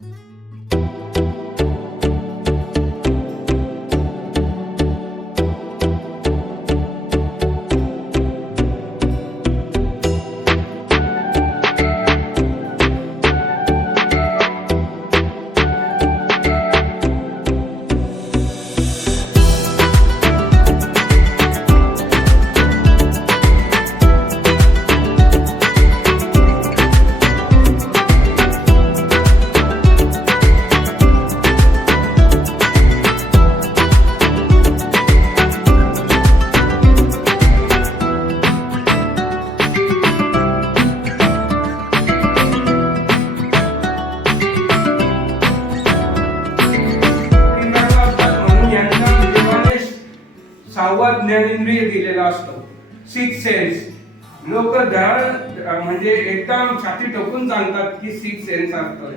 म्हणून six sense लोक धड म्हणजे एकदम छाती टोकून सांगतात की सिक्स सेन्स असतोय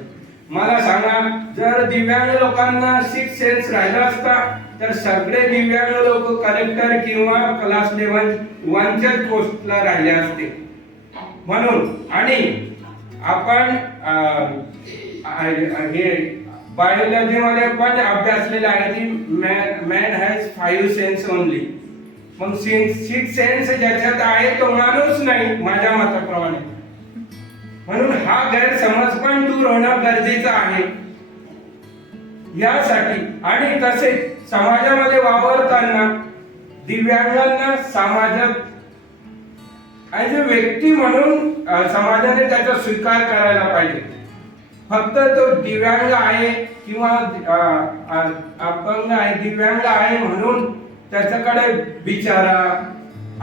मला सांगा जर दिव्यांग लोकांना सिक्स सेन्स राहिला असता तर सगळे दिव्यांग लोक कलेक्टर किंवा क्लास लेवल वनच्याच पोस्टला राहिले असते. म्हणून आणि आपण हे बायोलॉजी मध्ये पण अभ्यासलेलं आहे की man man has five sense only मग सिक्स सेन्स ज्याच्यात आहे तो माणूस नाही माझ्या मताप्रमाणे. म्हणून हा गैरसमज पण दूर होणं गरजेचं आहे. यासाठी आणि तसेच समाजामध्ये वावरताना दिव्यांगांना समाजात ऍज अ व्यक्ती म्हणून समाजाने त्याचा स्वीकार करायला पाहिजे. फक्त तो दिव्यांग आहे किंवा अपंग आहे दिव्यांग आहे म्हणून त्याच्याकडे बिचारा.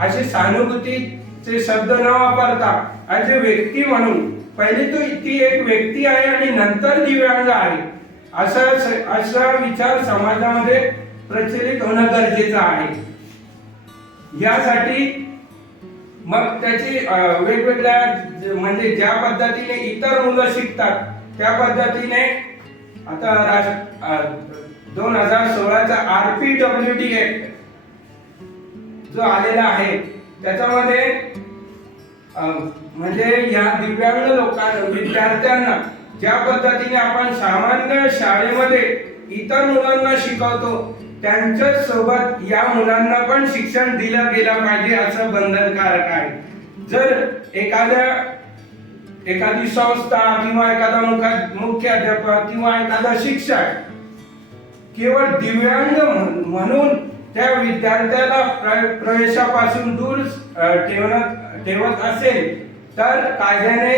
असे सहानुभूतीचे शब्द न वापरता ॲज अ व्यक्ती म्हणून पहिले तो ती एक व्यक्ती आहे आणि नंतर दिव्यांग आहे. असा असा विचार समाजामध्ये प्रचलित होणं गरजेचं आहे. यासाठी मग त्याची वेगवेगळ्या म्हणजे ज्या पद्धतीने इतर मुलं शिकतात त्या पद्धतीने आता दोन हजार सोळाचा R P W D act जो आलेला आहे त्याच्यामध्ये म्हणजे या दिव्यांग लोकांना विद्यार्थ्यांना ज्या पद्धतीने आपण सामान्य शाळेमध्ये इतर मुलांना शिकवतो त्यांच्यासोबत या मुलांना पण शिक्षण दिलं गेलं पाहिजे असं बंधनकारक आहे. जर एखाद्या एखादी संस्था किंवा एखादा मुखा- मुख्याध्यापक किंवा एखादा शिक्षक केवळ दिव्यांग म्हणून त्या विद्यार्थ्याला प्र- प्रवेशापासून दूर अ, ठेवत असेल तर कायद्याने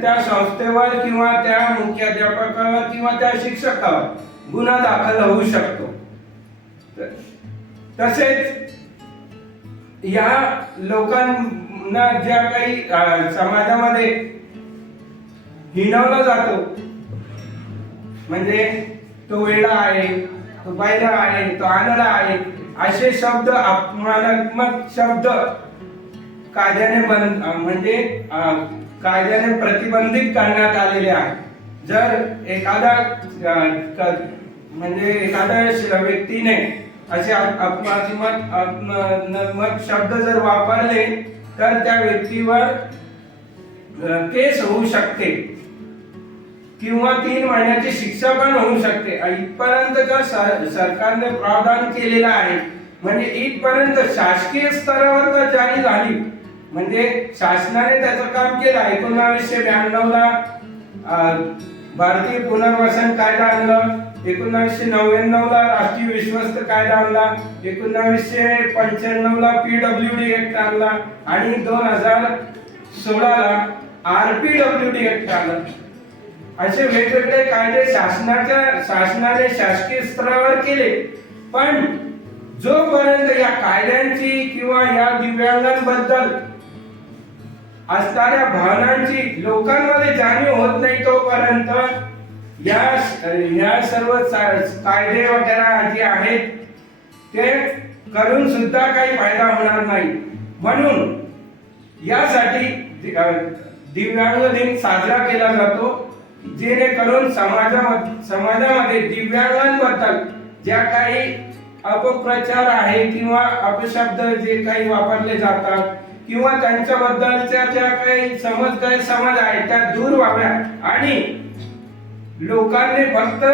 त्या संस्थेवर किंवा त्या मुख्याध्यापकावर किंवा त्या शिक्षकावर गुन्हा दाखल होऊ शकतो. तसेच या लोकांना ज्या काही समाजामध्ये हिणवला जातो म्हणजे तो वेळा आहे तो बैल आहे तो आनंद आहे असे शब्द अपमानात्मक शब्द कायद्याने बंद म्हणजे कायद्याने प्रतिबंधित करण्यात आलेले आहे. जर एखादा म्हणजे एखाद्या श- व्यक्तीने असे अपमानात्मक अपमानात्मक शब्द जर वापरले तर त्या व्यक्तीवर केस होऊ शकते. किंवा तीन महिन्याची शिक्षा पण होऊ शकते. इथपर्यंत सरकारने प्रावधान केलेलं आहे. म्हणजे इथपर्यंत शासकीय स्तरावर तर जारी झाली. म्हणजे शासनाने त्याचं काम केलं. एकोणावीसशे ब्याण्णव ला भारतीय पुनर्वसन कायदा आणलं. एकोणावीसशे नव्याण्णव ला राष्ट्रीय विश्वस्त कायदा आणला. एकोणावीसशे पंच्याण्णव ला पीडब्ल्यू डी एक्ट आणला. आणि दोन हजार सोळा ला आरपीडब्ल्यू डी एक्ट आणलं. असे वेगवेगळे कायदे शासनाच्या शासनाने शासकीय स्तरावर केले. पण जोपर्यंत या कायद्यांची किंवा या दिव्यांगांबद्दल असणाऱ्या भावनांची लोकांमध्ये जाणीव होत नाही तोपर्यंत या या सर्व कायदे वगैरे जे आहेत ते करून सुद्धा काही फायदा होणार नाही. म्हणून यासाठी दिव्यांग दिन साजरा केला जातो. जेणेकरून समाजामध्ये समाजामध्ये दिव्यांगांबद्दल ज्या काही अपप्रचार आहे किंवा अपशब्द जे काही वापरले जातात किंवा त्यांच्याबद्दलच्या ज्या काही समज गैरसमज आहेत त्या दूर व्हाव्या. आणि लोकांनी फक्त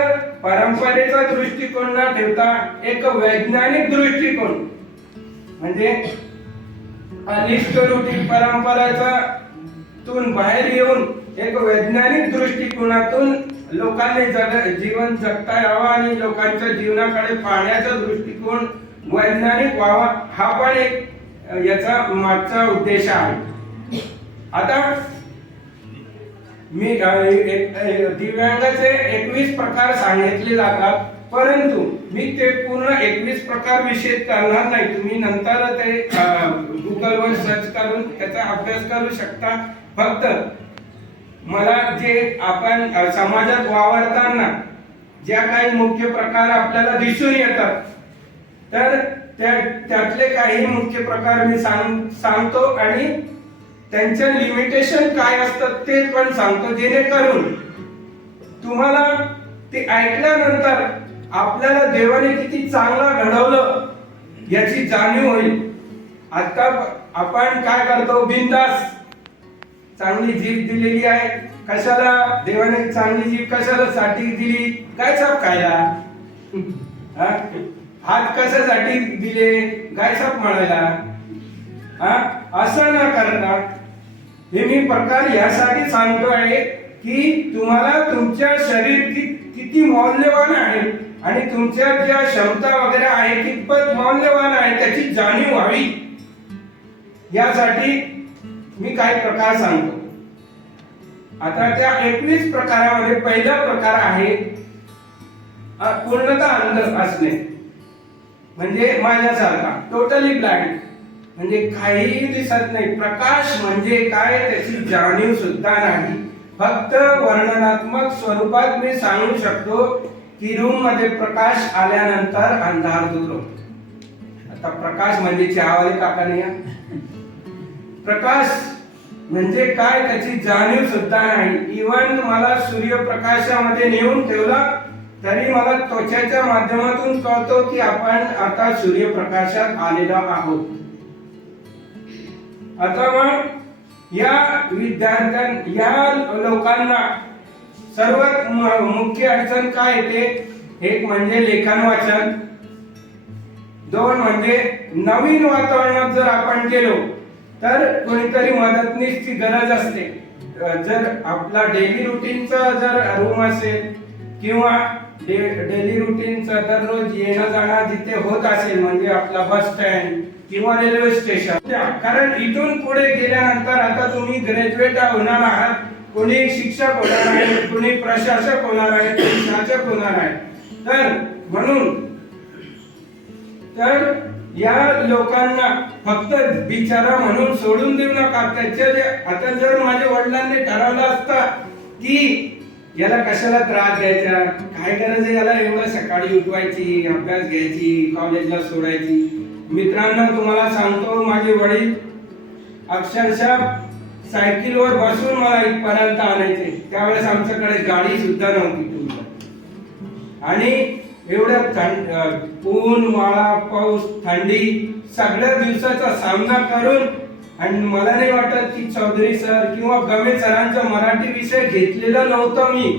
परंपरेचा दृष्टिकोन न ठेवता एक वैज्ञानिक दृष्टिकोन म्हणजे अनिष्ट रूढी परंपराचा तून बाहेर येऊन एक वैज्ञानिक दृष्टिकोनातून लोकांनी जग जीवन जगता यावं आणि लोकांच्या जीवनाकडे पाहण्याचा दृष्टिकोन वैज्ञानिक व्हावा हा पण एक याचा मागचा उद्देश आहे. आता मी दिव्यांगाचे एकवीस प्रकार सांगितले जातात परंतु मी ते पूर्ण एकवीस प्रकार विषय करणार नाही. तुम्ही नंतर ते गुगलवर सर्च करून त्याचा अभ्यास करू शकता. फक्त मला जे आपण समाजात वावरताना ज्या काही मुख्य प्रकार आपल्याला दिसून येतात तर त्या त्यातले काही मुख्य प्रकार मी सांग सांगतो आणि त्यांच्या लिमिटेशन काय असतात ते पण सांगतो जेणेकरून तुम्हाला ते ऐकल्यानंतर आपल्याला देवाने किती चांगला घडवलं याची जाणीव होईल. आता आपण काय करतो बिंदास चांगली जीभ दिलेली आहे. कशाला देवाने चांगली जीभ कशाला साठी दिली? काय साप खायला? हा? हात कशासाठी दिले? गाय साप म्हणायला? हा? असं न करता हे मी प्रकार यासाठी सांगतो आहे की तुम्हाला तुमच्या शरीर किती मौल्यवान आहे आणि तुमच्या ज्या क्षमता वगैरे आहे कितपत मौल्यवान आहे त्याची जाणीव व्हावी. यासाठी मी काही प्रकार सांगतो? आता त्या एकवीस प्रकारामध्ये पहिला प्रकार आहे पूर्णतः अंध असणे. म्हणजे माझ्यासारखा टोटली ब्लाइंड म्हणजे काही दिसत नाही. प्रकाश म्हणजे काय त्याची जाणीव सुद्धा नाही. फक्त वर्णनात्मक स्वरूपात मी सांगू शकतो की रूममध्ये प्रकाश आल्यानंतर अंधार दूर होतो आता प्रकाश म्हणजे चहावाले काका नाही प्रकाश म्हणजे काय त्याची जाणीव सुद्धा नाही. इवन मला सूर्यप्रकाशामध्ये नेऊन ठेवलं तरी मला त्वचाच्या माध्यमातून कळतो की आपण आता सूर्यप्रकाशात आलेलो आहोत. आता मग या विद्यार्थ्यां या लोकांना सर्वात मुख्य अडचण काय येते? एक म्हणजे लेखन वाचन. दोन म्हणजे नवीन वातावरणात जर आपण गेलो तर कोणीतरी मदतनीसची गरज असते. जर आपला डेली रुटीनचा जर रूम असेल किंवा डेली रुटीनचा दररोज येणं जाणं जिथे होत असेल म्हणजे आपला बस स्टँड किंवा रेल्वे स्टेशन कारण इथून पुढे गेल्यानंतर आता तुम्ही ग्रॅज्युएट होणार आहात. कोणी शिक्षक होणार आहे कोणी प्रशासक होणार आहे कोणी शासक होणार आहे. तर म्हणून तर या लोकांना फक्त बिचारा म्हणून सोडून देऊ नका. त्याच्या जे आता जर माझ्या वडिलांनी ठरवलं असता की याला कशाला त्रास द्यायचा? काय करायचं? याला एवढं सकाळी उठवायची अभ्यास घ्यायची कॉलेजला सोडायची. मित्रांना तुम्हाला सांगतो माझे वडील अक्षरशः सायकलवर बसून मला इथपर्यंत आणायचे. त्यावेळेस आमच्याकडे गाडी सुद्धा नव्हती टू आणि एवढं थंड ऊन वाळा पाऊस थंडी सगळ्या दिवसाचा सामना करून आणि मला नाही वाटत की चौधरी सर किंवा गमे सरांचा मराठी विषय घेतलेला नव्हता मी.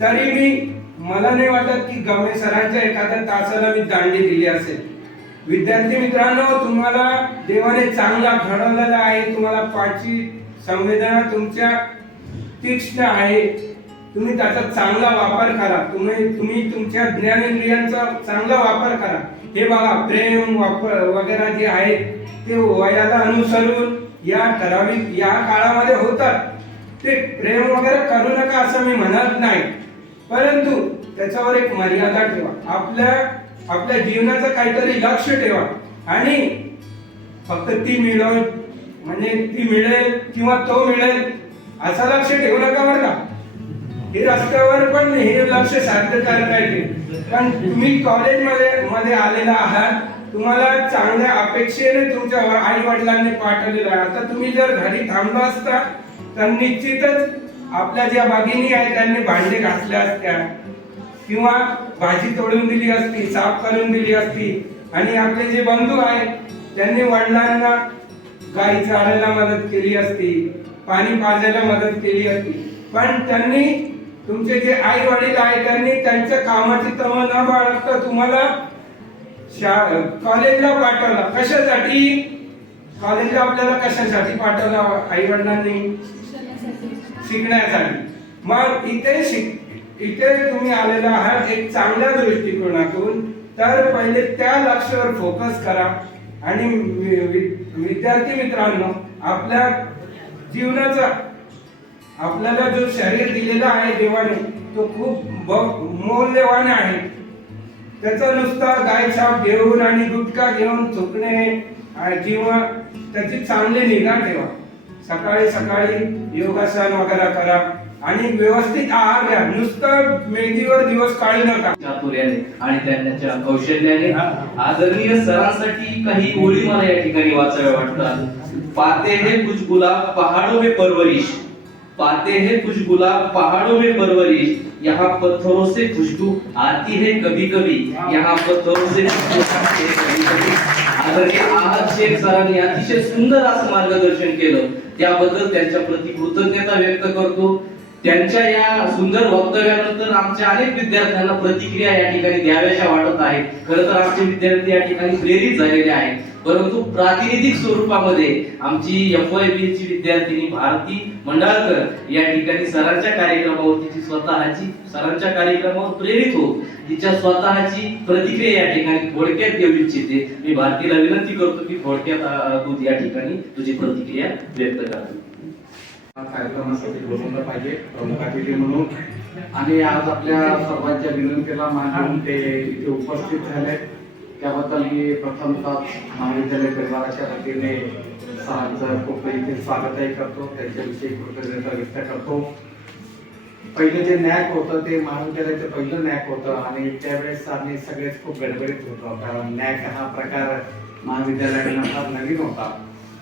तरी मी मला नाही वाटत की गमे सरांच्या एखाद्या तासाला मी दांडी दिली असेल. विद्यार्थी मित्रांनो तुम्हाला देवाने चांगला घडवलेला आहे. तुम्हाला पाचवी संवेदना तुमच्या तीक्ष्ण आहे. तुम्ही त्याचा चांगला वापर करा. तुम्ही तुम्ही तुमच्या ज्ञानेंद्रियांचा चांगला वापर करा. हे बघा प्रेम वापर वगैरे जे आहे ते वयाला अनुसरून या ठराविक या काळामध्ये होतात. ते प्रेम वगैरे करू नका असं मी म्हणत नाही. परंतु त्याच्यावर एक मर्यादा ठेवा. आपल्या आपल्या जीवनाचं काहीतरी लक्ष ठेवा. आणि फक्त ती मिळव म्हणजे ती मिळेल किंवा तो मिळेल असं लक्ष ठेवू नका बरं का. हे रस्त्यावर पण हे लक्ष साध्य करता येते कारण तुम्ही कॉलेजमध्ये मध्ये आलेला आहात तुम्हाला चांगल्या अपेक्षेने तुमच्या आई वडिलांनी पाठवलेलं आहे. आता तुम्ही जर घरी थांबला असता तर निश्चितच आपल्या ज्या भगिनी आहेत त्यांनी भांडे घासल्या असत्या. किंवा भाजी तोडून दिली असती साफ करून दिली असती. आणि आपले जे बंधू आहेत त्यांनी वडिलांना गाई चारायला मदत केली असती पाणी पाजायला मदत केली असती. पण त्यांनी तुमचे जे आई वडील आहेत त्यांनी त्यांच्या कामाची तम न बाळगता तुम्हाला शाळा कॉलेजला पाठवला. कशासाठी? कॉलेजला आपल्याला कशासाठी पाठवला आई वडिलांनी शिकण्यासाठी. मग इथे शिक इथे तुम्ही आलेला आहात एक चांगल्या दृष्टिकोनातून. तर पहिले त्या लक्षावर फोकस करा. आणि विद्यार्थी मित्रांनो आपल्या जीवनाचा आपल्याला जो शरीर दिलेला आहे देवाने तो खूप मौल्यवान आहे. त्याचा नुसता गायछाप घेऊन आणि गुटखा घेऊन आणि किंवा त्याची चांगली निगा ठेवा. सकाळी सकाळी योगासन वगैरे करा आणि व्यवस्थित आहार घ्या. नुसतं मेहंदीवर दिवस काढू नका. चातुर्याने आणि त्यांच्या कौशल्याने हा. आदरणीय सरांसाठी काही ओळी मला या ठिकाणी वाचाव्या वाटतात. पाते हे कुछ गुलाब पहाड़ों में परवरिश. पाते हैं कुछ गुलाब पहाड़ों में परवरिश। यहाँ पत्थरों से खुशबू आती है कभी कभी यहाँ पत्थरों से खुशबू आहत शेख सरांनी अतिशय सुंदर असं मार्गदर्शन केलं। त्याबद्दल त्यांच्या प्रति कृतज्ञता व्यक्त करतो। त्यांच्या या सुंदर वक्तव्यानंतर आमच्या अनेक विद्यार्थ्यांना प्रतिक्रिया या ठिकाणी द्याव्याशा वाटत आहेत खरं तर आमचे विद्यार्थी या ठिकाणी प्रेरित झालेले आहेत. परंतु प्रातिनिधिक स्वरूपामध्ये आमची एफ वाय बी ची विद्यार्थिनी भारती मंडाळकर या ठिकाणी सरांच्या कार्यक्रमावर तिची स्वतःची सरांच्या कार्यक्रमावर प्रेरित हो तिच्या स्वतःची प्रतिक्रिया या ठिकाणी थोडक्यात देऊ इच्छिते. मी भारतीला विनंती करतो की थोडक्यात तू या ठिकाणी तुझी प्रतिक्रिया व्यक्त कर. कार्यक्रमासाठी बोलवलं पाहिजे प्रमुख अतिथी म्हणून. आणि आज आपल्या सर्वांच्या विनंतीला मान देऊन ते इथे उपस्थित झाले. त्याबद्दल मी प्रथमतः महाविद्यालय परिवाराच्या वतीने खूप इथे स्वागतही करतो. त्यांच्याविषयी कृतज्ञता व्यक्त करतो. पहिले जे नॅक होतं ते महाविद्यालयाचं पहिलं नॅक होतं आणि त्यावेळेस आम्ही सगळेच खूप गडबडीत होतो. कारण नॅक हा प्रकार महाविद्यालयाला नवीन होता.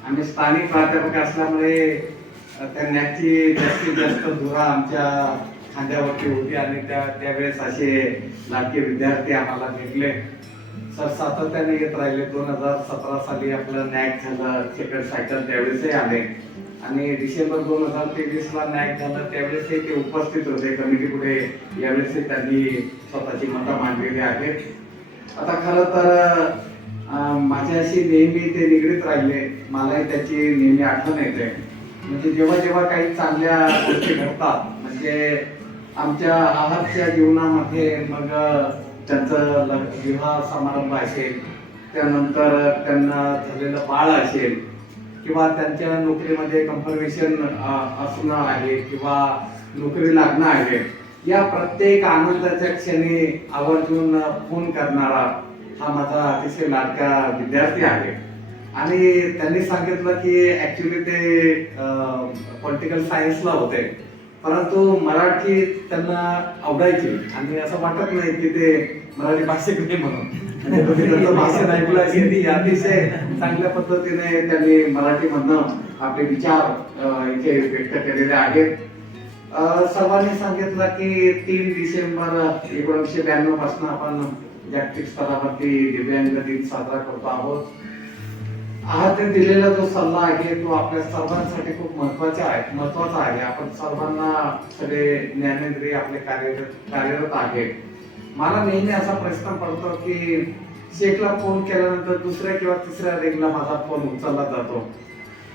आम्ही स्थानिक प्राध्यापक असल्यामुळे त्या नॅकची जास्तीत जास्त धुरा आमच्या खांद्यावरती होती आणि त्या त्यावेळेस असे लाडके विद्यार्थी आम्हाला भेटले. सर सातत्याने येत राहिले. दोन हजार सतरा साली आपलं नॅक झालं. सेकंड सायकल त्यावेळेसही आले. आणि डिसेंबर दोन हजार तेवीस ला नॅक झालं. त्यावेळेसही ते उपस्थित होते. कमिटी पुढे यावेळेसही त्यांनी स्वतःची मतं मांडलेली आहेत. आता खरं तर माझ्याशी नेहमी ते निगडीत राहिले. मलाही त्याची नेहमी आठवण येते. म्हणजे जेव्हा जेव्हा काही चांगल्या गोष्टी घडतात म्हणजे आमच्या आहारच्या जीवनामध्ये मग त्यांचं विवाह समारंभ असेल त्यानंतर त्यांना झालेलं बाळ असेल किंवा त्यांच्या नोकरीमध्ये कन्फर्मेशन असणं आहे किंवा नोकरी लागणं आहे या प्रत्येक आनंदाच्या क्षणी आवर्जून फोन करणारा हा माझा अतिशय लाडका विद्यार्थी आहे. आणि त्यांनी सांगितलं की ऍक्च्युली ते पॉलिटिकल सायन्सला होते. परंतु मराठी त्यांना आवडायची. आणि असं वाटत नाही की ते मराठी भाषिक नाही म्हणून. भाषण ऐकलं ती अतिशय चांगल्या पद्धतीने त्यांनी मराठीमधनं आपले विचार इथे व्यक्त केलेले आहेत. सर्वांनी सांगितलं की तीन डिसेंबर एकोणीसशे ब्याण्णवपासून आपण जागतिक स्तरावरती दिव्यांग दिन साजरा करतो आहोत. हा ते दिलेला जो सल्ला आहे तो आपल्या सर्वांसाठी खूप महत्त्वाचा आहे महत्त्वाचा आहे. आपण सर्वांना सगळे ज्ञानेंद्रिय आपले कार्यरत कार्यरत आहे. मला नेहमी असा प्रश्न पडतो की शेखला फोन केल्यानंतर दुसऱ्या किंवा तिसऱ्या रेगला माझा फोन उचलला जातो.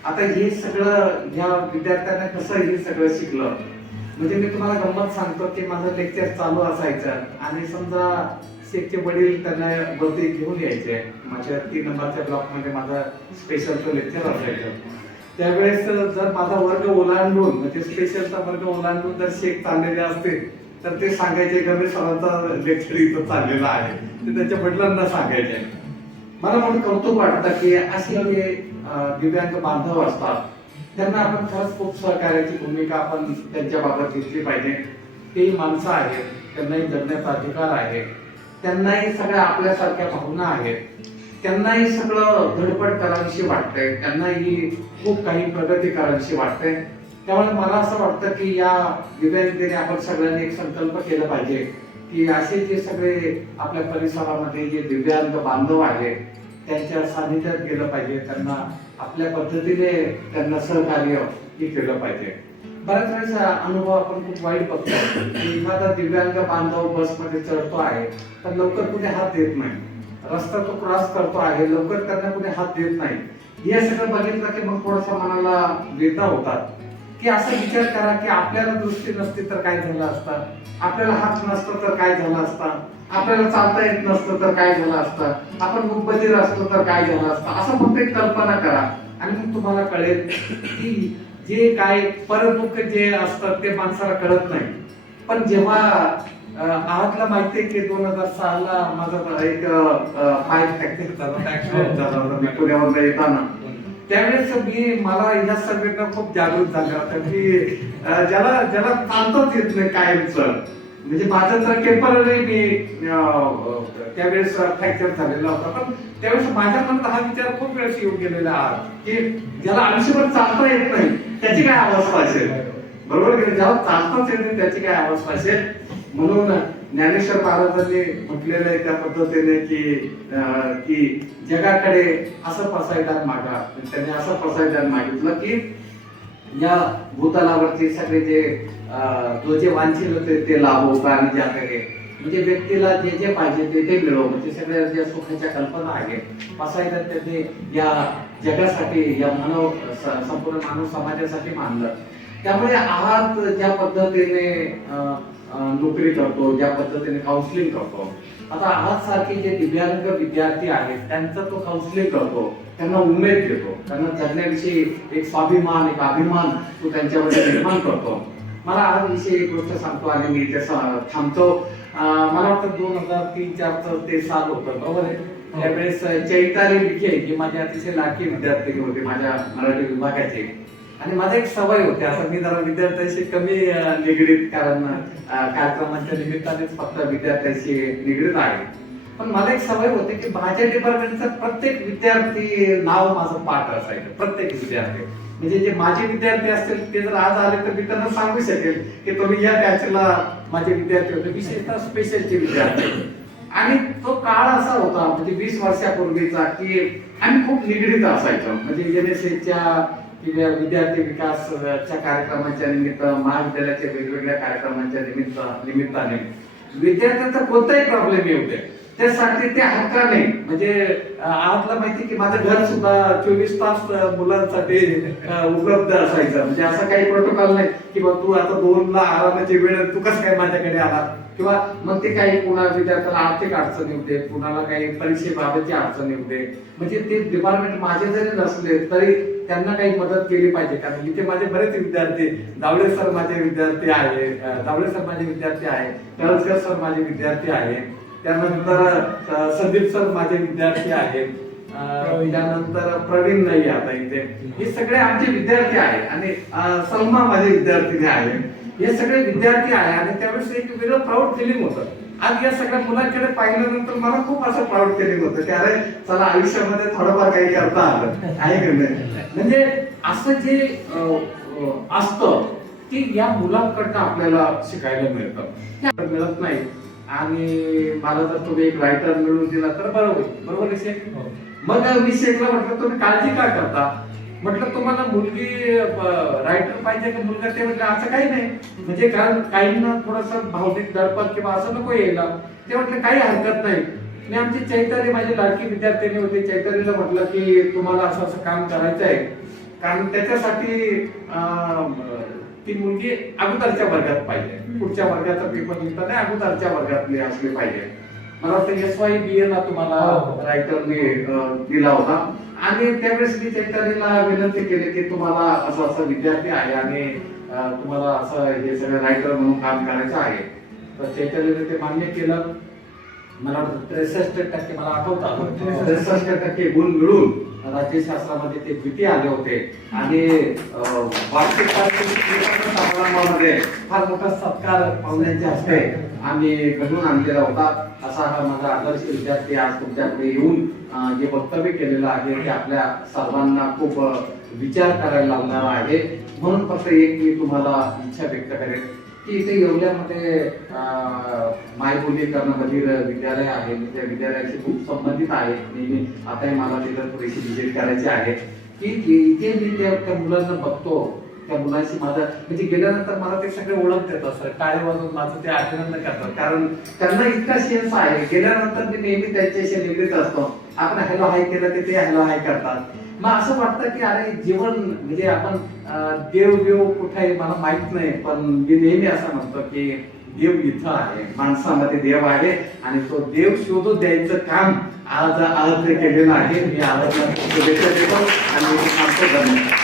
आता हे सगळं ह्या विद्यार्थ्यांना कसं हे सगळं शिकलं? म्हणजे मी तुम्हाला गंमत सांगतो की माझं लेक्चर चालू असायचं आणि समजा शेखचे वडील त्यांना वरती घेऊन यायचे. माझ्या तीन नंबरच्या ब्लॉकमध्ये माझा स्पेशलचं लेक्चर असायचं. त्यावेळेस जर माझा वर्ग ओलांडून म्हणजे स्पेशलचा वर्ग ओलांडून जर शेख चाललेले असतील तर ते सांगायचे का मी सरांचा लेक्चर इथं चाललेला आहे. ते त्याच्या वडिलांना सांगायचे. मला म्हणून कौतुक वाटतं की असे हे दिव्यांग बांधव असतात. त्यांना आपण खरंच खूप सहकार्याची भूमिका आपण त्यांच्या बाबत घेतली पाहिजे. तेही माणसं आहेत त्यांनाही जगण्याचा अधिकार आहे. त्यांनाही सगळ्या आपल्यासारख्या भावना आहेत. त्यांनाही सगळं धडपड करावीशी वाटतंय. त्यांनाही खूप काही प्रगती करावीशी वाटते त्यामुळे मला असं वाटतं की या दिव्यांगतेने आपण सगळ्यांनी एक संकल्प केला पाहिजे की असे जे सगळे आपल्या परिसरामध्ये जे दिव्यांग बांधव आहेत त्यांच्या सानिध्यात गेलं पाहिजे. त्यांना आपल्या पद्धतीने त्यांना सहकार्य हे केलं पाहिजे. बऱ्याच वेळेस अनुभव आपण खूप वाईट बघतो. की एखादा दिव्यांग बांधव बसमध्ये चढतो आहे तर लवकर कुठे हात देत नाही. रस्ता तो क्रॉस करतो आहे लवकर त्यांना कुठे हात देत नाही. हे सगळं बघितलं की मग थोडासा मनाला वेदना होतात. की असं विचार करा की आपल्याला दृष्टी नसती तर काय झालं असतं? आपल्याला हात नसतं तर काय झालं असतं? आपल्याला चालता येत नसतं तर काय झालं असतं? आपण मुकबधीर असतो तर काय झालं असतं? असं फक्त एक कल्पना करा. आणि मग तुम्हाला कळेल की जे काय परदुःख जे असतं ते माणसाला कळत नाही. पण जेव्हा आहातला माहिती आहे की दोन हजार सहाला माझा एक पाय फ्रॅक्चर झाला ऍक्सिडेंट झाला होता मी पुण्यावर येताना. त्यावेळेस मी मला या सगळ्यांना खूप जागृत झालं. होतं की ज्याला ज्याला चालताच येत नाही कायमचं म्हणजे माझं तर टेंपररी मी त्यावेळेस फ्रॅक्चर झालेला होता. पण त्यावेळेस माझ्या मनात हा विचार खूप वेळेस येऊन गेलेला आहे की ज्याला आयुष्यभर चालता येत नाही त्याची काय अवस्था असेल? बरोबर की ज्याला चालताच येत नाही त्याची काय अवस्था असेल? म्हणून ज्ञानेश्वर महाराजांनी म्हटलेलं आहे त्या पद्धतीने की की जगाकडे असं पसायदान मागा. त्यांनी असं पसायदान मागितलं की या भूतलावरचे सगळे जे तो जे वांछित होते ते लाभो प्राणी जागरे म्हणजे व्यक्तीला जे जे पाहिजे ते ते मिळव म्हणजे सगळ्या ज्या सुखाच्या कल्पना आहेत पसायदान त्यांनी या जगासाठी या मानव संपूर्ण मानव समाजासाठी मानलं. त्यामुळे आहात ज्या पद्धतीने अं, नोकरी करतो ज्या पद्धतीने काउन्सिलिंग करतो आता आहात सारखे जे दिव्यांग विद्यार्थी आहेत त्यांचा तो काउन्सिलिंग करतो त्यांना उमेद देतो त्यांना जगण्याविषयी एक स्वाभिमान एक अभिमान तो त्यांच्यामध्ये निर्माण करतो. मला आज विषयी एक गोष्ट सांगतो आणि मी इथे थांबतो. मला वाटतं दोन हजार तीन चारचं ते साल होतं बरोबर आहे? त्यावेळेस चैताली विखे जी माझी अतिशय लाडकी विद्यार्थिनी होती माझ्या मराठी विभागाची आणि माझा एक सवय होती. असं मी जरा विद्यार्थ्यांशी कमी निगडीत कारण कार्यक्रमाच्या निमित्तानेच फक्त विद्यार्थ्यांशी निगडीत आहे. पण मला एक सवय होती की माझ्या डिपार्टमेंटचा प्रत्येक विद्यार्थी नाव माझं पाठ असायचं. प्रत्येक विद्यार्थी. म्हणजे जे माझे विद्यार्थी असतील ते जर आज आले तर मी त्यांना सांगू शकेल की तुम्ही या बॅचला माझे विद्यार्थी होते. विशेषतः स्पेशलचे विद्यार्थी. आणि तो काळ असा होता म्हणजे वीस वर्षापूर्वीचा की आम्ही खूप निगडीत असायचो. म्हणजे एन एस एच्या विद्यार्थी विकासच्या कार्यक्रमाच्या निमित्त महाविद्यालयाच्या वेगवेगळ्या कार्यक्रमाच्या निमित्त निमित्ताने. विद्यार्थ्यांचा कोणताही प्रॉब्लेम येऊ दे. त्यासाठी ते हक्काने म्हणजे आतला माहिती की माझं घर सुद्धा चोवीस तास मुलांसाठी उपलब्ध असायचं. म्हणजे असं काही प्रोटोकॉल नाही की बा तू आता दोनला आरामाची वेळ तू कसं काय माझ्याकडे आला? किंवा मग ते काही कुणा विद्यार्थ्याला आर्थिक अडचण येऊ दे कुणाला काही परीक्षेबाबतची अडचण येऊ दे. म्हणजे ते डिपार्टमेंट माझे जरी नसले तरी त्यांना काही मदत केली पाहिजे. कारण इथे माझे बरेच विद्यार्थी जावळे सर माझे विद्यार्थी आहे जावळे सर माझे विद्यार्थी आहे कळसकर सर माझे विद्यार्थी आहे त्यानंतर संदीप सर माझे विद्यार्थी आहेत त्यानंतर प्रवीण नाही आता इथे. हे सगळे आमचे विद्यार्थी आहे आणि सलमा माझे विद्यार्थी आहे. हे सगळे विद्यार्थी आहे आणि त्यावेळेस एक वेगळं प्राऊड फिलिंग होतं. आज या सगळ्या मुलांकडे पाहिल्यानंतर मला खूप असं प्राऊड फिलिंग होतं की अरे चला आयुष्यामध्ये थोडंफार काही करता आलं. आहे की नाही? म्हणजे असं जे असतं की या मुलांकडनं आपल्याला शिकायला मिळतं. ते मिळत नाही. आणि मला जर तुम्ही एक रायटर मिळवून दिला तर बरं होईल बरोबर आहे शेख? मग मी शेखला म्हटलं तुम्ही काळजी का करता? म्हटलं तुम्हाला मुलगी रायटर पाहिजे का मुलगा? ते म्हटलं असं काही नाही. म्हणजे कारण काहींना थोडस भावनिक दडपण किंवा असं नको यायला. ते म्हटलं काही हरकत नाही. मी आमची चैताली माझी लाडकी विद्यार्थिनी होती चैतालीला म्हटलं की तुम्हाला असं असं काम करायचं आहे. कारण त्याच्यासाठी ती मुलगी अगोदरच्या वर्गात पाहिजे. पुढच्या वर्गाचा पेपर नाही अगोदरच्या वर्गातली असली पाहिजे. मला वाटतं एस वाय बी ला तुम्हाला रायटरने अं, दिला होता. आणि त्यावेळेस मी चैतन्यला विनंती केली की तुम्हाला असं असं विद्यार्थी आहे आणि तुम्हाला असं हे सगळं रायटर म्हणून काम करायचं आहे. तर चैतन्यने ते मान्य केलं. मला त्रेसष्ट टक्के मला आठवतं त्रेसष्ट टक्के गुण मिळून राज्यशास्त्रामध्ये ते द्वितीय आले होते. आणि फार मोठा सत्कार पाहुण्यांच्या हस्ते आम्ही घडून आणलेला होता. असा हा माझा आदर्श विद्यार्थी आज तुमच्याकडे येऊन जे वक्तव्य केलेलं आहे ते आपल्या सर्वांना खूप विचार करायला लावणार आहे. म्हणून फक्त एक मी तुम्हाला इच्छा व्यक्त करेन की इथे येवल्यामध्ये अं, मायबोलीकरणामधील विद्यालय आहे. मी त्या विद्यालयाशी खूप संबंधित आहे. नेहमी आताही मला तिथं थोडीशी विजिट करायची आहे. की इथे मी त्या मुलांना बघतो त्या मुलांशी माझं म्हणजे गेल्यानंतर मला ते सगळे ओळखतात असं टाळे वाजवून माझं ते अभिनंदन करतात. कारण त्यांना इतका सेन्स आहे. गेल्यानंतर मी नेहमी त्यांच्याशी निगडीत असतो. आपण हॅलो हाय केलं की ते हॅलो हाय करतात. मग असं वाटतं की अरे जीवन म्हणजे आपण देव देव कुठे आहे मला माहीत नाही. पण मी नेहमी असं म्हणतो की देव इथं आहे. माणसामध्ये देव आहे आणि तो देव शोधून द्यायचं काम आज आज केलेलं आहे. मी आज शुभेच्छा देतो आणि आमचं धन्यवाद.